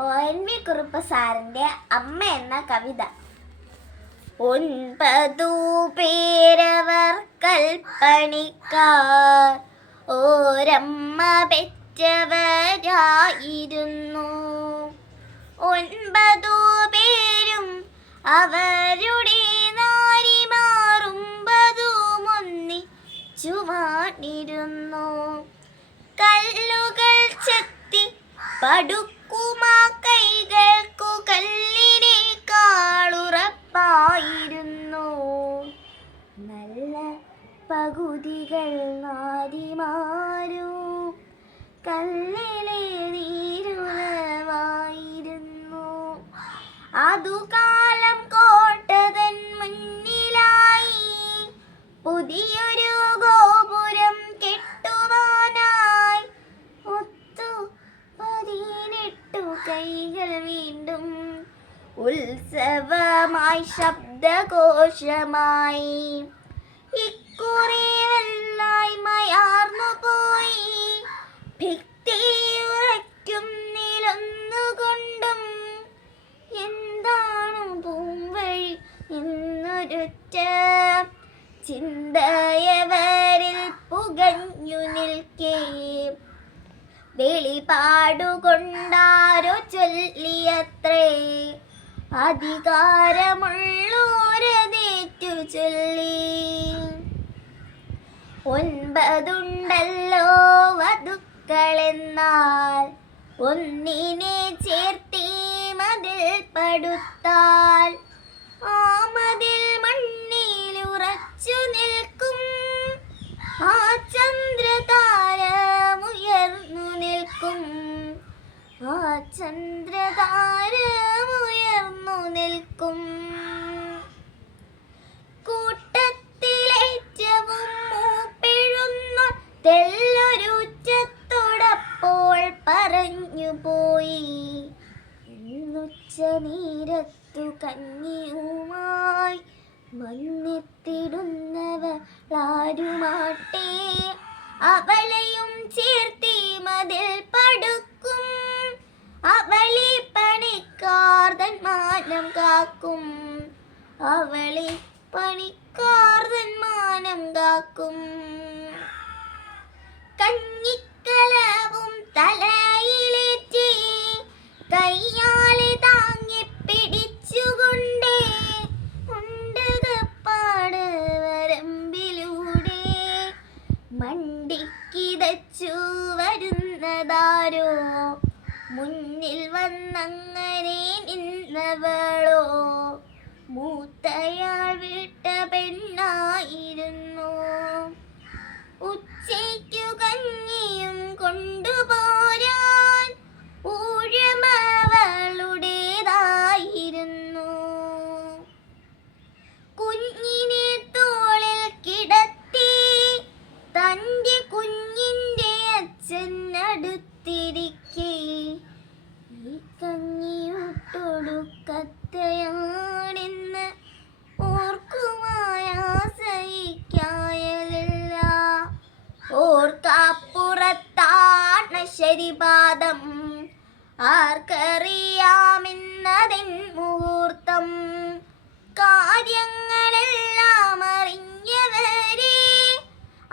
ONV Kurup സാറിൻ്റെ അമ്മ എന്ന കവിത. 9 പേരവർ കൽപ്പണിക്കാർ ഓരമ്മ പെറ്റവരായിരുന്നു. 9 പേരും അവരുടെ നാരിമാറും ഒന്നിച്ചു വാണിരുന്നു. കല്ലുകൾ ചെത്തി പടുക്കുമാ കൈകൾക്കു കല്ലിനേക്കാളുറപ്പായിരുന്നു. നല്ല പകുതികൾ നാരിമാരും കല്ലിലെ നീരുറവായിരുന്നു. അതുകാലം കോട്ടതൻ മുന്നിലായി പുതിയൊരു ഗോപുരം കെട്ടുവാനായി 18 കൈകൾ വീണ്ടും ഉത്സവമായി ശബ്ദഘോഷമായി. ഇക്കുറി വെള്ളായ്മയാർന്നു പോയി ഭിത്തിയുറയ്ക്കും നിലൊന്നുകൊണ്ടും. എന്താണ് പൂവഴി എന്നൊരൊറ്റ ചിന്തയവരിൽ പുകഞ്ഞു നിൽക്കേ വെളിപാടുകൊണ്ടാരോ ചൊല്ലിയത്രേ, അധികാരമുള്ളോരതേറ്റു ചൊല്ലി. 9 ഉണ്ടല്ലോ വധുക്കളെന്നാൽ ഒന്നിനെ ചേർത്തി മതിൽ പടുത്താൽ ആ മതിൽ മണ്ണിലുറച്ചു നിൽക്കും. ആ ചന്ദ്രതാരമുയർന്നു നിൽക്കും. ആ ചന്ദ്രതാരമുയർന്നു നിൽക്കും. കൂട്ടത്തിലേറ്റവും മൂപ്പിഴുന്ന തെല്ലൊരുച്ചത്തോടപ്പോൾ പറഞ്ഞു പോയി. എന്നുച്ച നീരത്തു കഞ്ഞിയുമായി വന്നെത്തിടുന്നവളാരുമാട്ടെ അവളെയും ചേർത്തി മതിൽ പടുക്കും. അവളെ പണിക്കാർ തൻ മാനം കാക്കും. അവളെ പണിക്കാർ തൻ മാനം കാക്കും. കഞ്ഞിക്കലവും തലയിലേറ്റി കയ്യാലെ താങ്ങി പിടിച്ചുകൊണ്ടേ ഉണ്ടകപ്പാട് വരമ്പിലൂടെ മണ്ടിക്കിതച്ചു വരുന്നതാരോ. മുന്നിൽ വന്നങ്ങനെ നിന്നവളോ മൂത്തയാൾ വിട്ട പെണ്ണായിരുന്നു. ഉച്ചയ്ക്കു കഞ്ഞിയും കൊണ്ടുപോരാൻ ഊഴമവളുടേതായിരുന്നു. കുഞ്ഞിനെ തോളിൽ കിടത്തി തൻ്റെ കുഞ്ഞിൻ്റെ അച്ഛൻ അടുത്തിരിക്കെ ഈ കഞ്ഞിയൊട്ടൊടുക്കത്തെയാണെന്ന് ഓർക്കുമായാസയിക്കായലില്ല. ഓർക്കാപ്പുറത്താണ് ശരിപാദം ആർക്കറിയാമെന്നതിൻ മുഹൂർത്തം. കാര്യങ്ങളെല്ലാം അറിഞ്ഞവരെ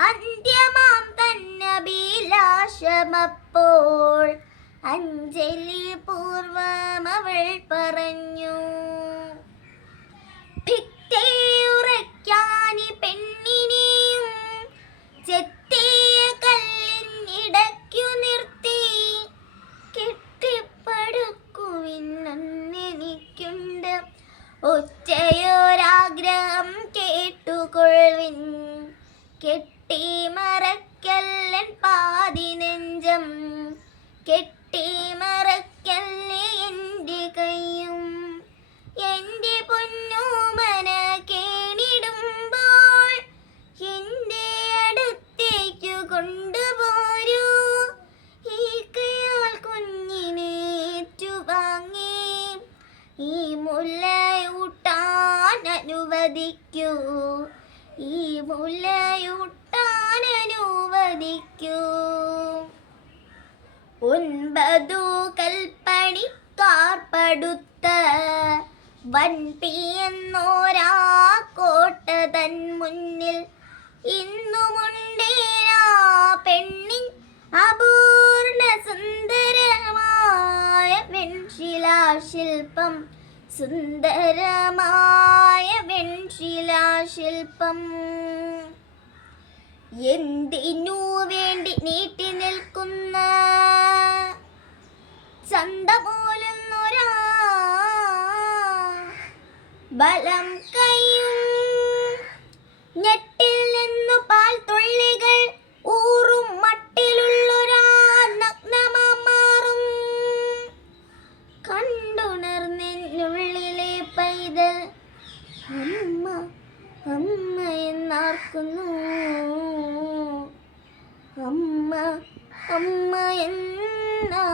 അന്ത്യമാം തന്നഭിലാഷമപ്പോൾ അഞ്ജലി പൂർവമവൾ പറഞ്ഞു. ഭിത്തിയുറയ്ക്കാനി പെണ്ണിനെയും ചെത്തിയ കല്ലിനിടയ്ക്കു നിർത്തി കെട്ടിപ്പടുക്കുവിന്നെനിക്കുണ്ട് ഒറ്റയൊരാഗ്രഹം കേട്ടുകൊള്ളുവിൻ. കെട്ടിമറക്കല്ലൻ പാതി നെഞ്ചം കെട്ടിമറക്കല്ലേ എൻ്റെ കൈയും. എൻ്റെ പൊന്നോമന കേണിടുമ്പോൾ എൻ്റെ അടുത്തേക്കു കൊണ്ടുപോരൂ. ഈ കയാൽ കുഞ്ഞിനേറ്റു വാങ്ങി ഈ മുലയൂട്ടാൻ അനുവദിക്കൂ. ഈ മുലയൂട്ടാൻ അനുവദിക്കൂ. 9 കൽപ്പണിക്കാർ പടുത്ത വൻപിയെന്നോരാ കോട്ട തൻ മുന്നിൽ ഇന്നുമുണ്ടേരാ പെണ്ണിൻ അപൂർണ സുന്ദരമായ വെൺശിലാശില്പം, സുന്ദരമായ വെൺശിലാശില്പം. എന്തിനു വേണ്ടി നീട്ടി നിൽക്കുന്ന ചന്തപോലുന്നൊരാ ബലം കൈയും ഞെട്ടിൽ നിന്നു പാൽ തുള്ളികൾ ഊറും മട്ടിലുള്ളൊരാ നഗ്നമാറും കണ്ടുണർന്നുള്ളിലെ പൈതൽ അമ്മ അമ്മ എന്നാർക്കുന്നു, അമ്മ അമ്മ എന്നാ